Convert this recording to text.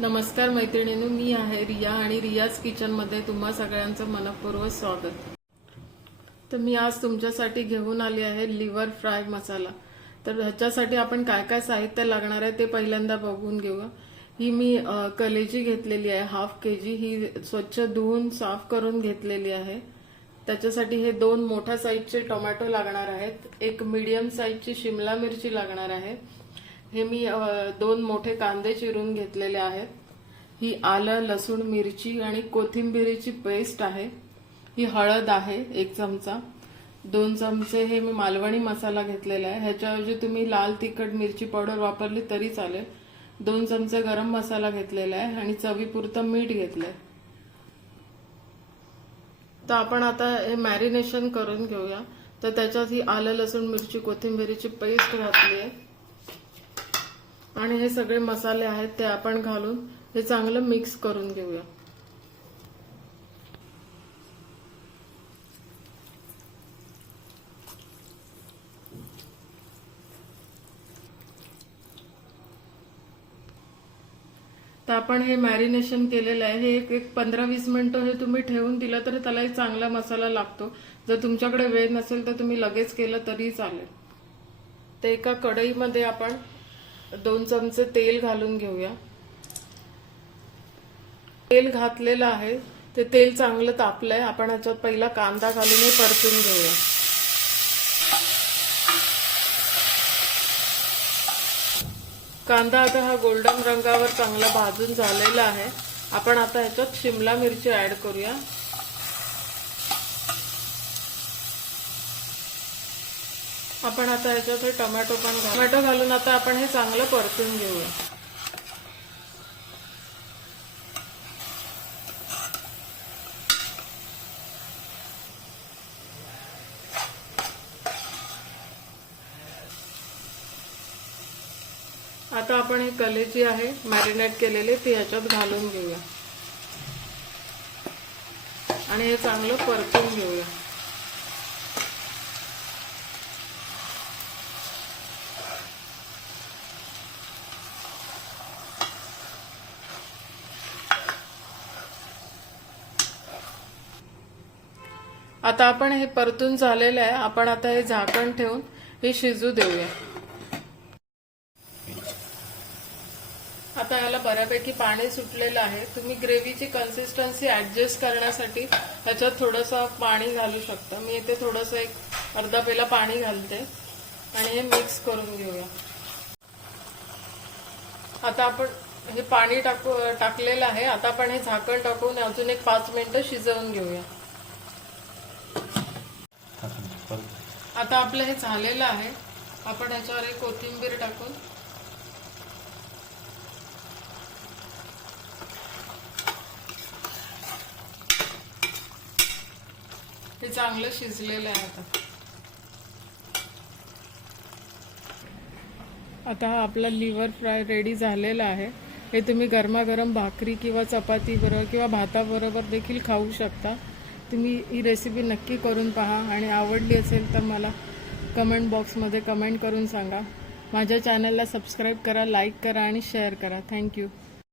नमस्कार मैत्रिणींनो, मी आहे रिया आणि रियाज किचनमध्ये तुम्हा सगळ्यांचं मनपूर्वक स्वागत। तर मी आज तुमच्यासाठी घेऊन आली आहे लिव्हर फ्राय मसाला। तर ह्याच्यासाठी आपण काय काय साहित्य लागणार आहे ते पहिल्यांदा बघून घेऊया। ही मी कलेजी घेतलेली आहे, हाफ केजी। ही स्वच्छ धुवून साफ करून घेतलेली आहे। त्याच्यासाठी हे 2 मोठ्या साईजचे टोमॅटो लागणार आहेत, एक मीडियम साईजची शिमला मिरची लागणार आहे। हे मी 2 मोठे कांदे चिरून घेतलेले आहेत। ही आलं, लसूण, मिरची आणि कोथिंबीरीची पेस्ट आहे। ही हळद आहे 1 चमचा। 2 चमचे हे मी मालवणी मसाला घेतलेला आहे। ह्याच्याऐवजी तुम्ही लाल तिखट मिरची पावडर वापरली तरी चालेल। 2 चमचे गरम मसाला घेतलेला आहे आणि चवीपुरतं मीठ घेतलंय। तर आपण आता हे मॅरिनेशन करून घेऊया। तर त्याच्यात ही आलं, लसूण, मिरची, कोथिंबीरीची पेस्ट घातली आहे आणि हे सगळे मसाले आहेत ते आपण घालून हे चांगलं मिक्स करून घेऊया। तर आपण हे मॅरिनेशन केलेलं आहे। हे एक 15-20 मिनिटं हे तुम्ही ठेवून दिलं तर त्याला एक चांगला मसाला लागतो। जर तुमच्याकडे वेळ नसेल तर तुम्ही लगेच केलं तरी चालेल। तर एका कढईमध्ये आपण 2 चमचे तेल घालून घेऊया। तेल घातलेलं आहे, ते तेल चांगलं तापलंय। आपण ह्याच्यात पहिला कांदा घालून हे परतून घेऊया। कांदा आता हा गोल्डन रंगावर चांगला भाजून झालेला आहे। आपण आता ह्याच्यात शिमला मिरची ऍड करूया। आपण आता ह्याच्यात टोमॅटो घालून आता आपण हे चांगलं परतून घेऊया। आता आपण ही कलेजी आहे मॅरिनेट केलेली ती ह्याच्यात घालून घेऊया आणि हे चांगलं परतून घेऊया। आता आपण हे परतून झालेलं आहे। आपण आता हे झाकण ठेवून हे शिजू देऊया। आता याला बऱ्यापैकी पाणी सुटलेलं आहे। तुम्ही ग्रेव्हीची कन्सिस्टन्सी ऍडजस्ट करण्यासाठी ह्याच्यात थोडंसं पाणी घालू शकता। मी इथे थोडंसं एक अर्धा पेला पाणी घालते आणि हे मिक्स करून घेऊया। आता आपण हे पाणी टाकलेलं आहे। आता आपण हे झाकण टाकून अजून एक 5 मिनिटं शिजवून घेऊया। आता आपलं हे झालेलं आहे। आपण ह्याच्यावर एक कोथिंबीर टाकून हे चांगलं शिजलेलं आहे। आता हा आपला लिव्हर फ्राय रेडी झालेला आहे। हे तुम्ही गरमागरम भाकरी किंवा चपाती बरोबर किंवा भाताबरोबर देखील खाऊ शकता। तुम्ही ही रेसिपी नक्की करून पहा आणि आवडली असेल तर मला कमेंट बॉक्समध्ये कमेंट करून सांगा। माझ्या चॅनलला सबस्क्राईब करा, लाईक करा आणि शेअर करा। थँक्यू।